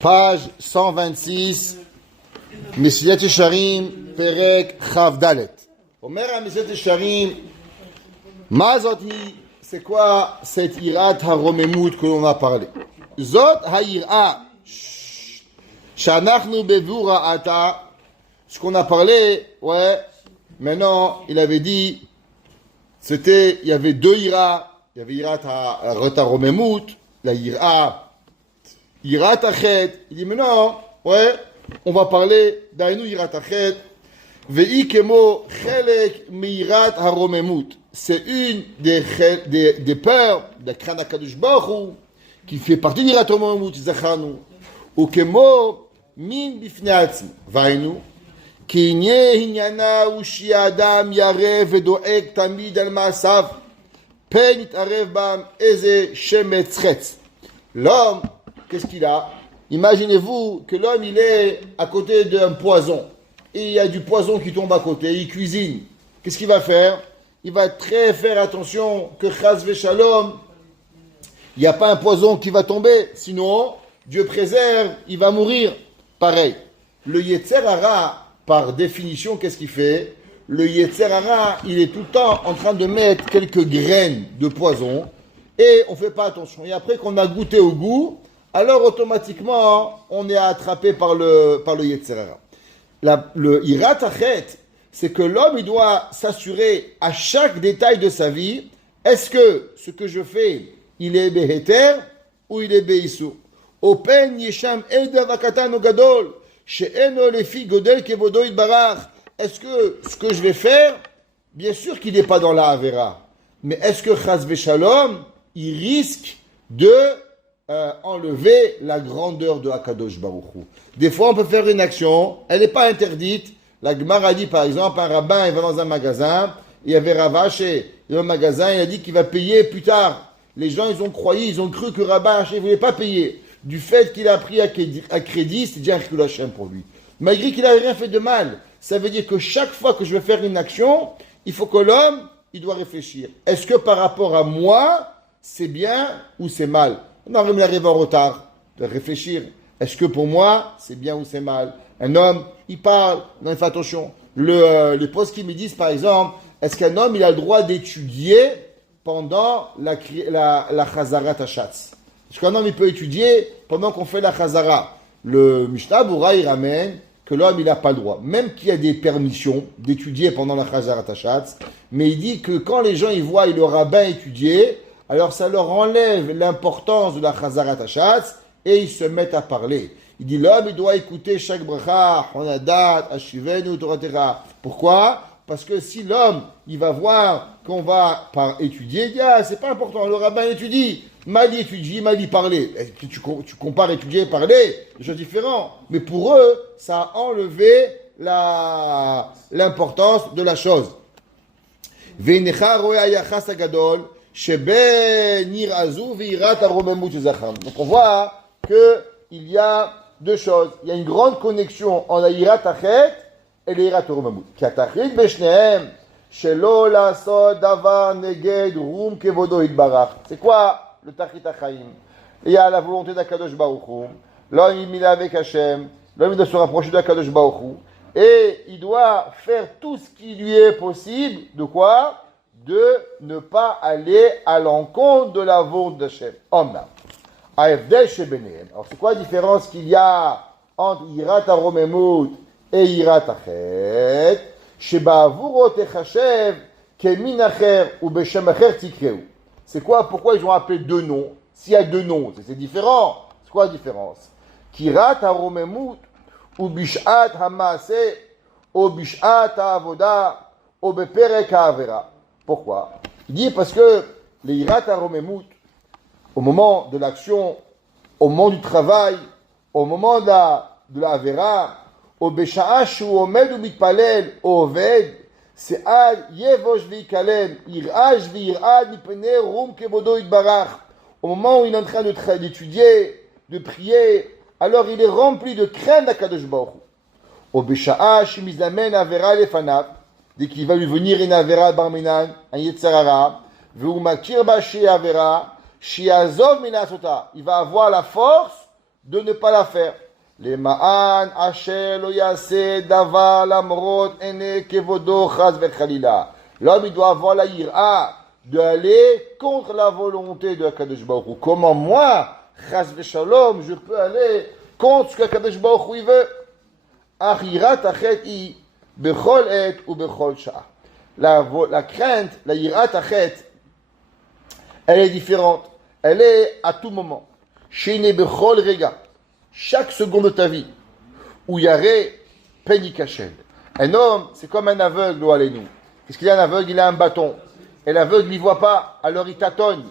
Page 126, Mesilat Yesharim, Perek Chav Dalet. Omer à Mesilat Yesharim, Mazoti, c'est quoi cette irat haromemut que l'on a parlé? Zot ha'ira, Shanachnu bevura ata, ce qu'on a parlé, ouais, maintenant il avait dit, il y avait deux ira, il y avait irat haromemut, la ira. Irat achet, il dit mais non, ouais, on va parler d'Ainu Irat achet, ve'i kemo chelek mirat haromemut. C'est une des peurs de Kran HaKadosh Baruch Hu, qui fait partie d'Irat haromemut, Zachanu, ou kemo min bifnei atzmo, va'ainu, ki inye hinyana ushi adam yarev vedoeg tamid al ma'asav, pen yitarev bam eze shemetz chetz. L'homme, qu'est-ce qu'il a? Imaginez-vous que l'homme, il est à côté d'un poison. Et il y a du poison qui tombe à côté. Il cuisine. Qu'est-ce qu'il va faire? Il va très faire attention que chas v'shalom, il n'y a pas un poison qui va tomber. Sinon, Dieu préserve, il va mourir. Pareil. Le Yetzer Hara, par définition, qu'est-ce qu'il fait? Le Yetzer Hara, il est tout le temps en train de mettre quelques graines de poison. Et on ne fait pas attention. Et après qu'on a goûté au goût, alors automatiquement, on est attrapé par le Yetzer Hara. Le Irat Achet, c'est que l'homme, il doit s'assurer à chaque détail de sa vie, est-ce que ce que je fais, il est Beheter ou il est Beissur? Open Yesham Edavakatan Ogadol, She'eno Lefi Godel Kevodo Idbarach. Est-ce que ce que je vais faire, bien sûr qu'il n'est pas dans la Avera, mais est-ce que Chas Veshalom, il risque de enlever la grandeur de Hakadosh Baruch Hu. Des fois, on peut faire une action, elle n'est pas interdite. La Gemara dit, par exemple, un rabbin, il va dans un magasin, il y avait Ravache, dans le magasin, il a dit qu'il va payer plus tard. Les gens, ils ont cru que Rabbin Haché ne voulait pas payer. Du fait qu'il a pris à crédit, c'est déjà un Chilul Hashem pour lui. Malgré qu'il n'avait rien fait de mal. Ça veut dire que chaque fois que je vais faire une action, il faut que l'homme, il doit réfléchir. Est-ce que par rapport à moi, c'est bien ou c'est mal? On arrive en retard de réfléchir. Est-ce que pour moi, c'est bien ou c'est mal? Un homme, il parle, non, il fait attention. Les postes qui me disent, par exemple, est-ce qu'un homme, il a le droit d'étudier pendant la Chazarat Hashatz? Est-ce qu'un homme, il peut étudier pendant qu'on fait la Chazara? Le Mishnah Bura, il ramène que l'homme, il n'a pas le droit. Même qu'il y a des permissions d'étudier pendant la Chazarat Hashatz, mais il dit que quand les gens, ils voient le rabbin étudier, alors ça leur enlève l'importance de la Chazarat Hashatz et ils se mettent à parler. Il dit l'homme, il doit écouter chaque bracha, Honadat, Ashivenu, Toratera. Pourquoi? Parce que si l'homme, il va voir qu'on va étudier, il dit ah, c'est pas important, le rabbin étudie. Mal étudie, mal y parler. Tu compares étudier et parler, c'est chose différent. Mais pour eux, ça a enlevé l'importance de la chose. Ve'necha roya yachas agadol. Donc on voit qu'il y a deux choses. Il y a une grande connexion entre la Irat Achet et la Irat Haromemut. C'est quoi le Tachlit HaChaim? Il y a la volonté d'Akadosh Baruch Hu. L'homme il est avec Hashem. L'homme il doit se rapprocher d'Akadosh Baruch Hu. Et il doit faire tout ce qui lui est possible. De quoi? De ne pas aller à l'encontre de la volonté d'Hachem. Omna. AFD chez Benéhem. Alors, c'est quoi la différence qu'il y a entre Irat Haromemut et Irat Achet? Chez Ba'avurot Echashev, Kemin Acher ou Beshem Acher Tikreu. C'est quoi? Pourquoi ils ont appelé deux noms? S'il y a deux noms, c'est différent. C'est quoi la différence? Kirat Haromemut ou Bishat Hamase ou Bishat Ha'avoda ou Beperek Ha'avera. Pourquoi? Il dit parce que les Irat Haromemut, au moment de l'action, au moment du travail, au moment de la Avera, au Besha'ash ou Omed ou Mitpalel, au Oved, c'est Al Yevosh V'ikalem, Iraj V'irad Mipene Rum Kevodo Idbarach. Au moment où il est en train d'étudier, de prier, alors il est rempli de crainte d'Akadosh Baruch Hu. Au Besha'ash Mizamen Avera Lefanav, dès qu'il va lui venir une Avera Barminan, un Yetzer Hara, V'u Makir Bashi Avera, Shiazov Minasota, il va avoir la force de ne pas la faire. Les ma'an asher lo yase davar lamrot ene kevodo chaz vechalila. L'homme, il doit avoir la ira d'aller contre la volonté de Akadosh Baruch Hu. Comment moi, chaz vechalom, je peux aller contre ce qu'Akadosh Baruch Hu il veut? Achirat achet i bechol et ou bechol sha'a. La crainte, la yirat achet, elle est différente. Elle est à tout moment. Shene bechol rega. Chaque seconde de ta vie, où yare penikachel. Un homme, c'est comme un aveugle, ou allez-nous. Qu'est-ce qu'il a un aveugle? Il a un bâton. Et l'aveugle, il ne voit pas, alors il tâtonne.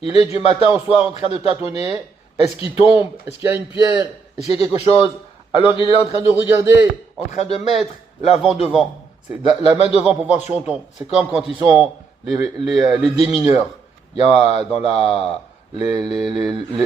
Il est du matin au soir en train de tâtonner. Est-ce qu'il tombe? Est-ce qu'il y a une pierre? Est-ce qu'il y a quelque chose? Alors il est en train de regarder, en train de mettre l'avant devant. C'est la main devant pour voir si on tombe. C'est comme quand ils sont les démineurs. Il y a dans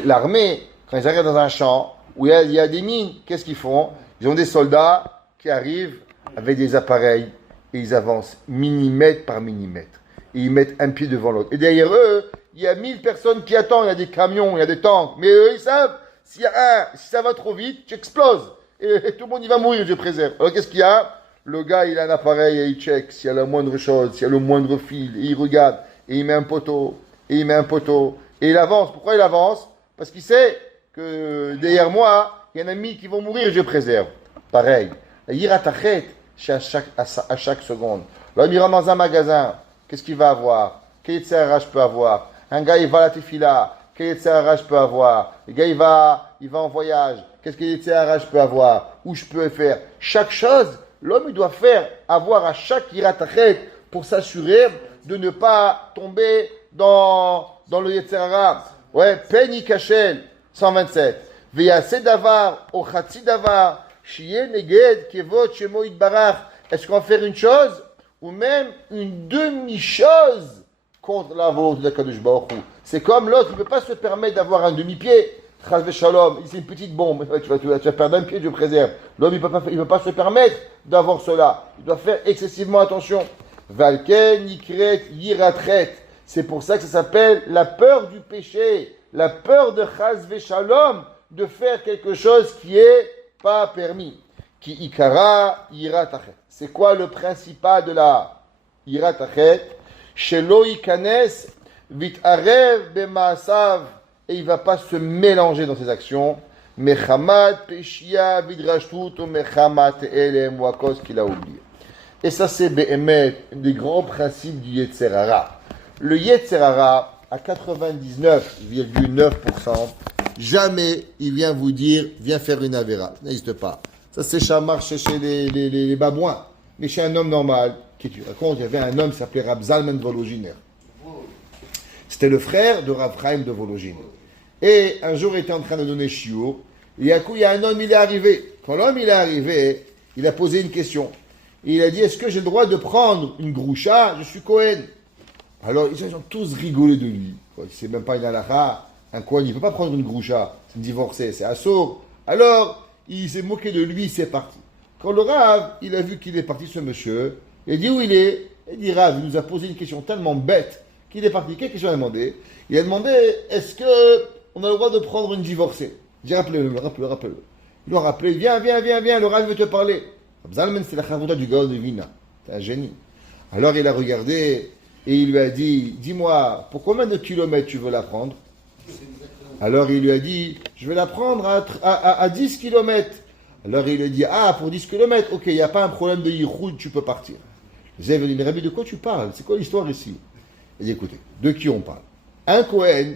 l'armée, quand ils arrivent dans un champ, où il y a des mines, qu'est-ce qu'ils font? Ils ont des soldats qui arrivent avec des appareils et ils avancent millimètre par millimètre. Et ils mettent un pied devant l'autre. Et derrière eux, il y a 1000 personnes qui attendent. Il y a des camions, il y a des tanks. Mais eux, ils savent, si ça va trop vite, tu exploses. Et tout le monde, il va mourir, je préserve. Alors qu'est-ce qu'il y a? Le gars, il a un appareil et il check s'il y a la moindre chose, s'il y a le moindre fil. Et il regarde. Et il met un poteau. Et il met un poteau. Et il avance. Pourquoi il avance? Parce qu'il sait que derrière moi, il y a un ami qui va mourir, je préserve. Pareil. La yiratachet, c'est à chaque seconde. L'homme, il rentre dans un magasin. Qu'est-ce qu'il va avoir? Quel yetzirah je peux avoir? Un gars, il va à la tefila. Quel yetzirah je peux avoir? Le gars, il va en voyage. Qu'est-ce que yetzirah je peux avoir? Où je peux faire? Chaque chose, l'homme, il doit avoir à chaque yiratachet pour s'assurer de ne pas tomber dans le yetzirah. Ouais, Penny Kachel. 127. Veyase davar, o chatzi davar, shiye neged, kevot, shemo itbarach. Est-ce qu'on va faire une chose, ou même une demi-chose contre la volonté de Kadosh Baruch Hu? C'est comme l'autre, il ne peut pas se permettre d'avoir un demi-pied. Chaz v'shalom, c'est une petite bombe. Tu vas perdre un pied, je préserve. L'homme, il ne peut pas se permettre d'avoir cela. Il doit faire excessivement attention. Valken, nikret, yiratret. C'est pour ça que ça s'appelle la peur du péché. La peur de chaz v'shalom, de faire quelque chose qui est pas permis. Ki ikara yirat achet. C'est quoi le principal de la yirat achet? Shelo ikanes vitarev bemaasav, et il va pas se mélanger dans ses actions. Mechamad peshia vidrashtut ou mechamad elem wakos qu'il a oublié. Et ça c'est behemet des grands principes du Yetzer Hara. Le Yetzer Hara, à 99,9%, jamais il vient vous dire, viens faire une avéra. Ça n'existe pas. Ça, c'est chamar chez les babouins. Mais chez un homme normal, qui tu racontes, il y avait un homme qui s'appelait Rab Zalman de Vologiner. C'était le frère de Rav Chaim de Vologine. Et un jour, il était en train de donner shiur. Et à coup, il y a un homme, il est arrivé. Quand l'homme, il est arrivé, il a posé une question. Il a dit, est-ce que j'ai le droit de prendre une groucha? Je suis Cohen. Alors, ils ont tous rigolé de lui. C'est même pas une halakha. Un Cohen, il ne peut pas prendre une groucha. C'est divorcé, c'est assourd. Alors, il s'est moqué de lui, c'est parti. Quand le Rav, il a vu qu'il est parti, ce monsieur, il a dit où il est. Il dit, Rav, il nous a posé une question tellement bête qu'il est parti. Quelle question il a demandé? Il a demandé, est-ce qu'on a le droit de prendre une divorcée? Il dit, rappelez-le. Il lui a rappelé, viens, le Rav veut te parler. Zalman, c'est la chavouda du Gaon de Vina. C'est un génie. Alors, il a regardé et il lui a dit, dis-moi, pour combien de kilomètres tu veux la prendre? Alors, il lui a dit, je vais la prendre à 10 kilomètres. Alors, il lui a dit, pour 10 kilomètres, ok, il n'y a pas un problème de yichoud, tu peux partir. Vous avez dit, mais Rabbi, de quoi tu parles? C'est quoi l'histoire ici? Il dit, écoutez, de qui on parle? Un Cohen,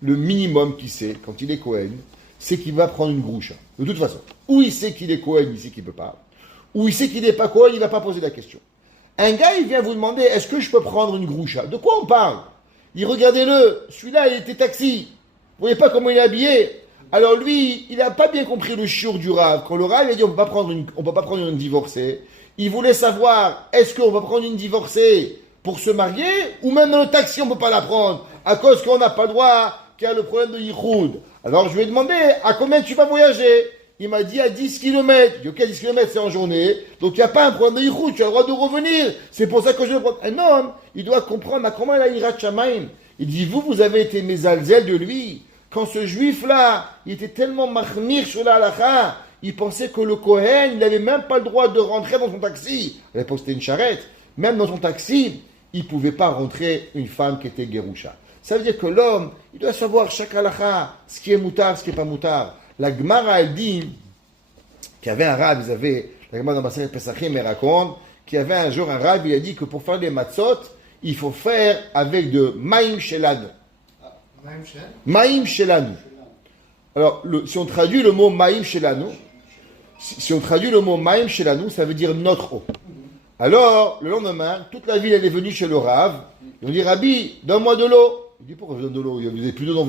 le minimum qu'il sait, quand il est Cohen, c'est qu'il va prendre une groucha. De toute façon, ou il sait qu'il est Cohen, il sait qu'il ne peut pas, ou il sait qu'il n'est pas Cohen, il ne va pas poser la question. Un gars, il vient vous demander, est-ce que je peux prendre une groucha? De quoi on parle? Il regardez-le, celui-là, il était taxi. Vous voyez pas comment il est habillé? Alors lui, il n'a pas bien compris le shiur du Rav. Quand le Rav, il a dit, on ne peut pas prendre une divorcée. Il voulait savoir, est-ce qu'on va prendre une divorcée pour se marier, ou même dans le taxi, on ne peut pas la prendre, à cause qu'on n'a pas le droit, qu'il y a le problème de yichoud. Alors je lui ai demandé, à combien tu vas voyager? Il m'a dit à 10 km. Il dit, ok, 10 km c'est en journée, donc il n'y a pas un problème de yichoud, tu as le droit de revenir. C'est pour ça que je vais prendre. Un homme, il doit comprendre à comment il a irat shamaim. Il dit, vous avez été mes alzels de lui. Quand ce juif-là, il était tellement mahmir sur la halakha, il pensait que le Kohen, il n'avait même pas le droit de rentrer dans son taxi. À l'époque, c'était une charrette. Même dans son taxi, il ne pouvait pas rentrer une femme qui était Gerusha. Ça veut dire que l'homme, il doit savoir chaque halakha, ce qui est moutard, ce qui n'est pas moutard. La Gemara, elle dit qu'il y avait un rab, la Gemara dans Maseret Pesachim, elle raconte qu'il y avait un jour un rab, il a dit que pour faire des matzot, il faut faire avec de maïm shelanu. Maïm shelanu. Alors, si on traduit le mot maïm shelanu, ça veut dire notre eau. Alors, le lendemain, toute la ville, elle est venue chez le Rav. Ils ont dit, Rabbi, donne-moi de l'eau. Il dit, pourquoi je donne de l'eau? Vous n'avez plus d'eau dans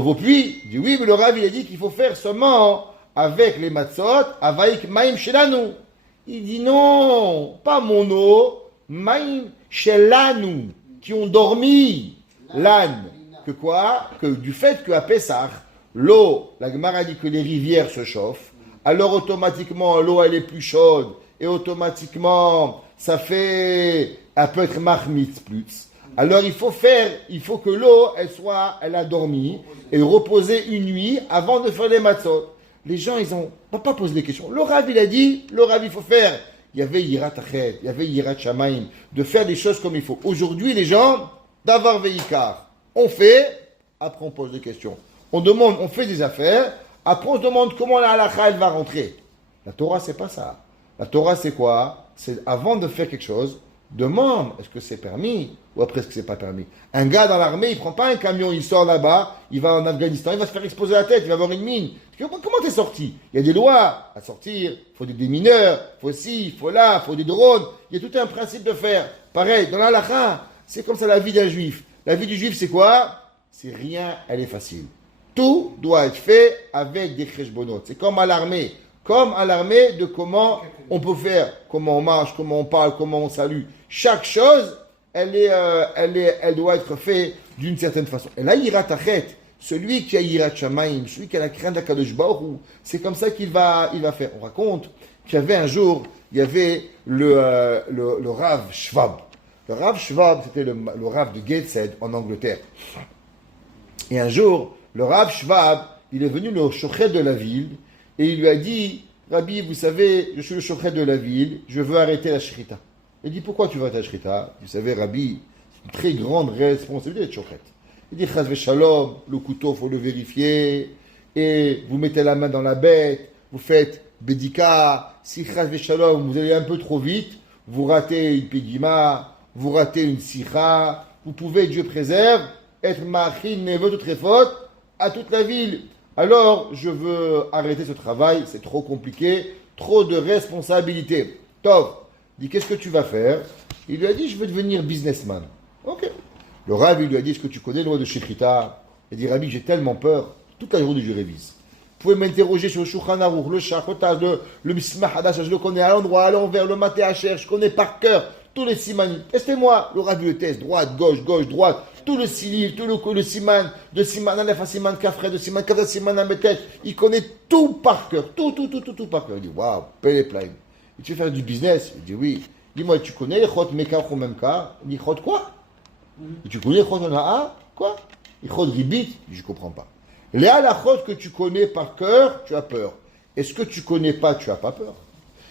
vos puits? Il dit, oui, mais le Rav, il a dit qu'il faut faire seulement avec les matzot, avec maïm shelanu. Il dit, non, pas mon eau, maïm shelanu, qui ont dormi. L'âne. Que quoi? Que du fait qu'à Pessah, l'eau, la Gemara dit que les rivières se chauffent, alors automatiquement l'eau elle est plus chaude, et automatiquement elle peut être mahmitz plus. Alors il faut que l'eau elle a dormi, et reposer une nuit avant de faire les matzot. Les gens ils ont pas posé des questions. Le Rav il a dit, il faut faire. Il y avait yirat achet, il y avait yirat shamaim, de faire des choses comme il faut. Aujourd'hui les gens, d'avoir veikar. On fait, après on pose des questions. On fait des affaires, après on se demande comment la halakha elle va rentrer. La Torah c'est pas ça. La Torah c'est quoi? C'est avant de faire quelque chose, demande est-ce que c'est permis ou après est-ce que c'est pas permis. Un gars dans l'armée, il prend pas un camion, il sort là-bas, il va en Afghanistan, il va se faire exploser la tête, il va avoir une mine. Comment t'es sorti? Il y a des lois à sortir, il faut des mineurs, il faut ci, il faut là, il faut des drones. Il y a tout un principe de faire. Pareil, dans la halakha, c'est comme ça la vie d'un juif. La vie du juif, c'est quoi? C'est rien, elle est facile. Tout doit être fait avec des cheshbonot. C'est comme à l'armée. De comment on peut faire, comment on marche, comment on parle, comment on salue. Chaque chose, elle doit être faite d'une certaine façon. Et là, yirat achet, celui qui a yirat shamaim, celui qui a la crainte d'Akadosh Baruch Hu, c'est comme ça qu'il va faire. On raconte qu'il y avait un jour, il y avait le Rav Shvab. Le Rav Shvab, c'était le Rav de Gateshead en Angleterre. Et un jour, le Rav Shvab, il est venu le shochet de la ville et il lui a dit, Rabbi, vous savez, je suis le shochet de la ville, je veux arrêter la shrita. Il dit, pourquoi tu veux arrêter la shrita? Vous savez, Rabbi, c'est une très grande responsabilité d'être shochet. Il dit, chas v'shalom, le couteau, il faut le vérifier, et vous mettez la main dans la bête, vous faites bédika, si chas v'shalom, vous allez un peu trop vite, vous ratez une pégima, vous ratez une sikha, vous pouvez, Dieu préserve, être ma'achin, neveu de très faute à toute la ville. Alors, je veux arrêter ce travail, c'est trop compliqué, trop de responsabilités. Tov, il dit, qu'est-ce que tu vas faire? Il lui a dit, je veux devenir businessman. Ok. Le Rav, il lui a dit, est-ce que tu connais le loi de Shekhita? Il a dit, Rabbi, j'ai tellement peur, toute la journée je révise. Vous pouvez m'interroger sur le Shulchan Aruch, le Shachotaj, le Mismah Hadash, je le connais à l'endroit, à l'envers, le Maté Hacher, je connais par cœur tous les simanim. Testez-moi, le Rav le teste, droite, gauche, droite, tout le silil, tout le siman, de siman alef à siman kafre, de siman kafre à siman ametet, il connaît tout par cœur, tout par cœur. Il dit, waouh, plein. Et tu veux faire du business? Il dit, oui. Dis-moi, tu connais les chot mekar ou memkar? Il dit, chot quoi? Et tu connais les chot onaa? Quoi? Les chot ribit? Je ne comprends pas. Les halachot que tu connais par cœur, tu as peur. Est-ce que tu ne connais pas, tu n'as pas peur?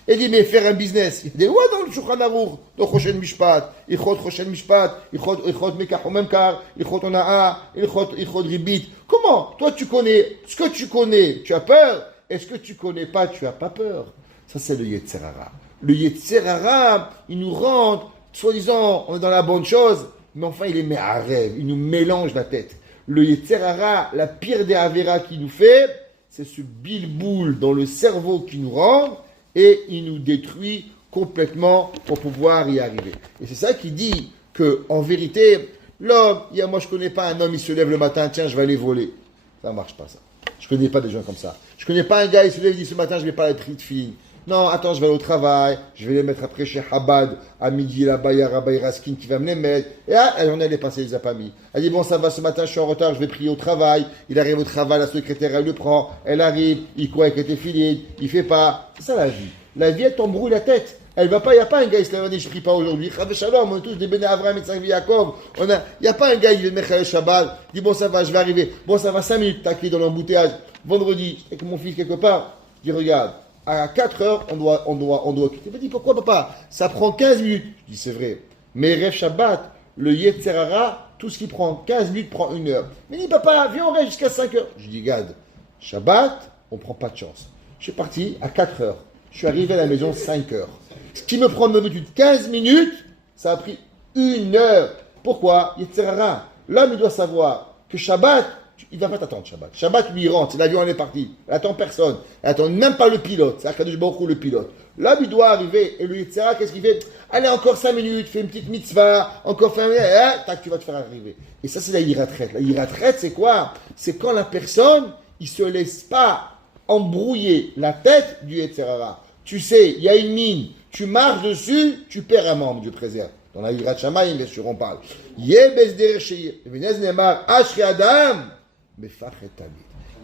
Il dit, mais faire un business, il dit, ouais, dans le Shulchan Aruch, dans Choshen Mishpat, il chot Choshen Mishpat, il chot Mekach ou Memkar, il chot Onaa, il chot Ribit. Comment? Toi, tu connais, ce que tu connais, tu as peur. Est-ce que tu ne connais pas, tu n'as pas peur? Ça, c'est le Yetzer Hara. Le Yetzer Hara, il nous rend, soi-disant, on est dans la bonne chose, mais enfin, il est met à rêve, il nous mélange la tête. Le Yetzer Hara, la pire des Averas qu'il nous fait, c'est ce bilboul dans le cerveau qui nous rend, et il nous détruit complètement pour pouvoir y arriver. Et c'est ça qui dit que, en vérité, l'homme, moi je ne connais pas un homme, il se lève le matin, tiens, je vais aller voler. Ça ne marche pas, ça. Je ne connais pas des gens comme ça. Je ne connais pas un gars, il se lève, il dit ce matin, je ne vais pas aller prix de fille. Non, attends, je vais aller au travail, je vais les mettre après chez Chabad, à midi, là-bas, il y a Rabbi Raskin qui va me les mettre. Et la journée, elle est passée, il les a pas mis. Elle dit, bon, ça va, ce matin, je suis en retard, je vais prier au travail. Il arrive au travail, la secrétaire, elle le prend, elle arrive, il court avec les filets, il fait pas. C'est ça la vie. La vie, elle t'embrouille la tête. Elle va pas, il n'y a pas un gars, il se lève, je prie pas aujourd'hui. Chavé Shalom, on est tous des Béné Avraham et Tzach Yaakov. Il n'y a pas un gars, il vient de Shabbat, dit bon, ça va, je vais arriver. Bon, ça va 5 minutes, t'as clé dans l'embouteillage. Vendredi, avec mon fils quelque part, je dis regarde, à 4 heures, on doit quitter. Il me dit pourquoi papa? Ça prend 15 minutes. Je dis c'est vrai. Mais Rêve Shabbat, le Yetzer Hara, tout ce qui prend 15 minutes prend 1 heure. Mais il dit papa, viens, on reste jusqu'à 5 heures. Je dis regarde, Shabbat, on prend pas de chance. Je suis parti à 4 heures. Je suis arrivé à la maison 5 heures. Ce qui me prend d'habitude 15 minutes, ça a pris 1 heure. Pourquoi? Yetzer Hara. L'homme, il doit savoir que Shabbat, il ne va pas t'attendre Shabbat. Shabbat, lui, il rentre. L'avion, elle est parti. Elle attend personne. Elle attend même pas le pilote. C'est Akadosh Baruch Hu, le pilote. L'homme, il doit arriver. Et le Yetzer Hara, qu'est-ce qu'il fait? Allez, encore 5 minutes, fais une petite mitzvah, encore 5 minutes, tac, tu vas te faire arriver. Et ça, c'est la yiratret. La yiratret, c'est quoi? C'est quand la personne, il ne se laisse pas embrouiller la tête du Yetzer Hara. Tu sais, il y a une mine, tu marches dessus, tu perds un membre, Dieu préserve. Dans la Yirat Shamayim, bien sûr, on parle.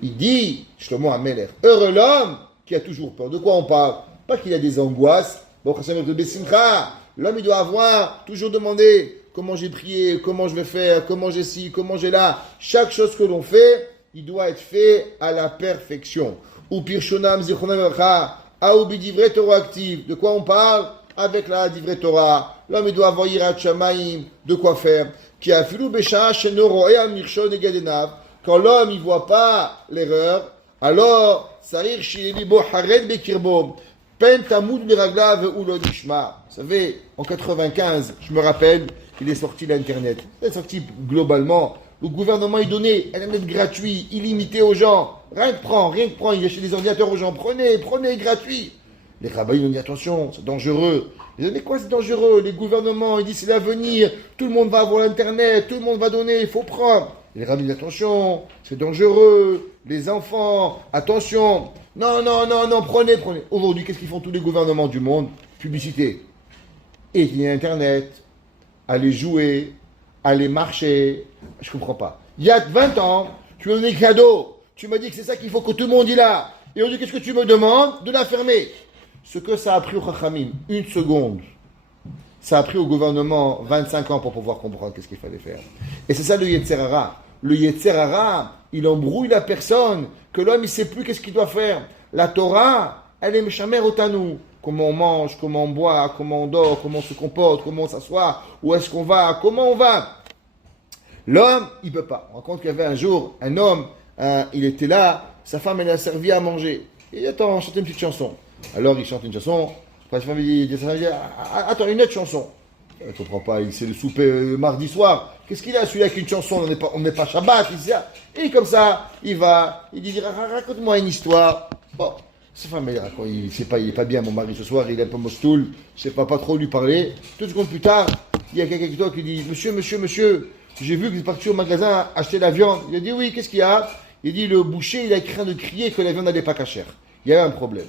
Il dit, Shlomo HaMelech, heureux l'homme qui a toujours peur. De quoi on parle? Pas qu'il a des angoisses. L'homme, il doit avoir, toujours demander comment j'ai prié, comment je vais faire, comment j'ai ci, comment j'ai là. Chaque chose que l'on fait, il doit être fait à la perfection. Ou pirshonam zichronam Aoubidivre Torah active. De quoi on parle? Avec la Divrei Torah. L'homme, il doit avoir Yirat Shamayim. De quoi faire? Qui a filou besha shenoro et amirshon egadenav. Quand l'homme, il voit pas l'erreur, alors, sarir shilibo hared bekirbo. Pen tamoud miraglav ou l'odishma. Vous savez, en 95, je me rappelle, il est sorti l'Internet. Il est sorti globalement. Le gouvernement, il donnait Internet gratuit, illimité aux gens. Rien que prend. Il achète des ordinateurs aux gens. Prenez, gratuit. Les rabbins, ils ont dit attention, c'est dangereux. Ils ont dit mais quoi, c'est dangereux? Les gouvernements, ils disent c'est l'avenir. Tout le monde va avoir l'Internet, tout le monde va donner, il faut prendre. Et les rabbins disent attention, c'est dangereux. Les enfants, attention. Non, prenez. Aujourd'hui, qu'est-ce qu'ils font tous les gouvernements du monde? Publicité. Et il y a Internet, aller jouer, aller marcher. Je comprends pas. Il y a 20 ans, tu m'as donné cadeau. Tu m'as dit que c'est ça qu'il faut que tout le monde y a. Et aujourd'hui, qu'est-ce que tu me demandes? De la fermer. Ce que ça a pris au Chachamim, 1 seconde. Ça a pris au gouvernement 25 ans pour pouvoir comprendre qu'est-ce qu'il fallait faire. Et c'est ça le Yetzer Hara. Le Yetzer Hara, il embrouille la personne, que l'homme, il ne sait plus qu'est-ce qu'il doit faire. La Torah, elle est Meshamer Otanu. Comment on mange, comment on boit, comment on dort, comment on se comporte, comment on s'assoit, où est-ce qu'on va, comment on va. L'homme, il ne peut pas. On raconte qu'il y avait un jour un homme, il était là, sa femme, elle a servi à manger. Il dit, attends, chante une petite chanson. Alors il chante une chanson, sa femme dit, attends, une autre chanson. Il ne comprend pas, c'est le souper mardi soir. Qu'est-ce qu'il a celui-là avec une chanson? On n'est pas Shabbat. Et comme ça, il va, il dit, raconte-moi une histoire. Bon, sa femme, elle raconte, il n'est pas bien, mon mari, ce soir, il est un peu mostoul, je ne sais pas trop lui parler. 2 secondes plus tard, il y a quelqu'un qui dit, monsieur, j'ai vu que vous êtes parti au magasin acheter la viande. Il a dit, oui, qu'est-ce qu'il y a? Il dit, le boucher, il a craint de crier que la viande n'allait pas cachère. Il y avait un problème.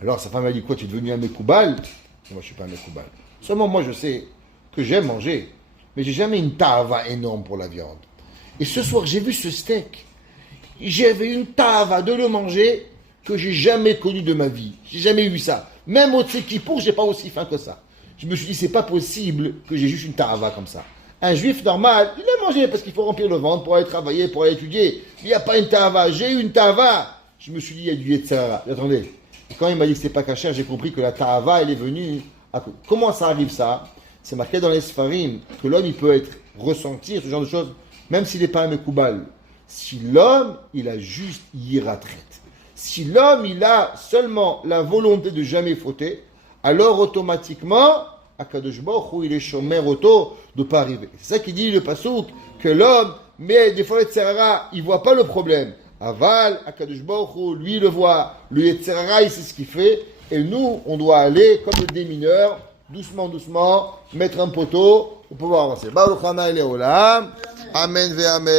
Alors sa femme a dit, quoi, tu es devenu un mekoubal? Moi, je ne suis pas un mekoubal. Seulement, moi, je sais que j'aime manger, mais j'ai jamais une tava énorme pour la viande. Et ce soir, j'ai vu ce steak. J'avais une tava de le manger que j'ai jamais connu de ma vie. J'ai jamais eu ça. Même au Tsekipour, j'ai pas aussi faim que ça. Je me suis dit, c'est pas possible que j'ai juste une tava comme ça. Un juif normal, il a mangé parce qu'il faut remplir le ventre pour aller travailler, pour aller étudier. Il n'y a pas une tava. J'ai eu une tava. Je me suis dit, il y a du Yetzer Hara. Attendez. Et quand il m'a dit que c'était pas cachère, j'ai compris que la tava, elle est venue. Comment ça arrive ça? C'est marqué dans les Sfarim que l'homme, il peut ressentir ce genre de choses, même s'il n'est pas un mekoubal. Si l'homme, il a juste yiratret. Si l'homme, il a seulement la volonté de jamais fauter, alors automatiquement, Akadosh Baruch Hu, il est shomer auto de ne pas arriver. C'est ça qui dit le pasouk, que l'homme, mais des fois, le Yetzer Hara, il ne voit pas le problème. Aval, Akadosh Baruch Hu, lui, il le voit. Le Yetzer Hara, il sait ce qu'il fait. Et nous, on doit aller, comme le démineur, doucement, mettre un poteau pour pouvoir avancer. Baruch Hana Olam. Amen ve Amen.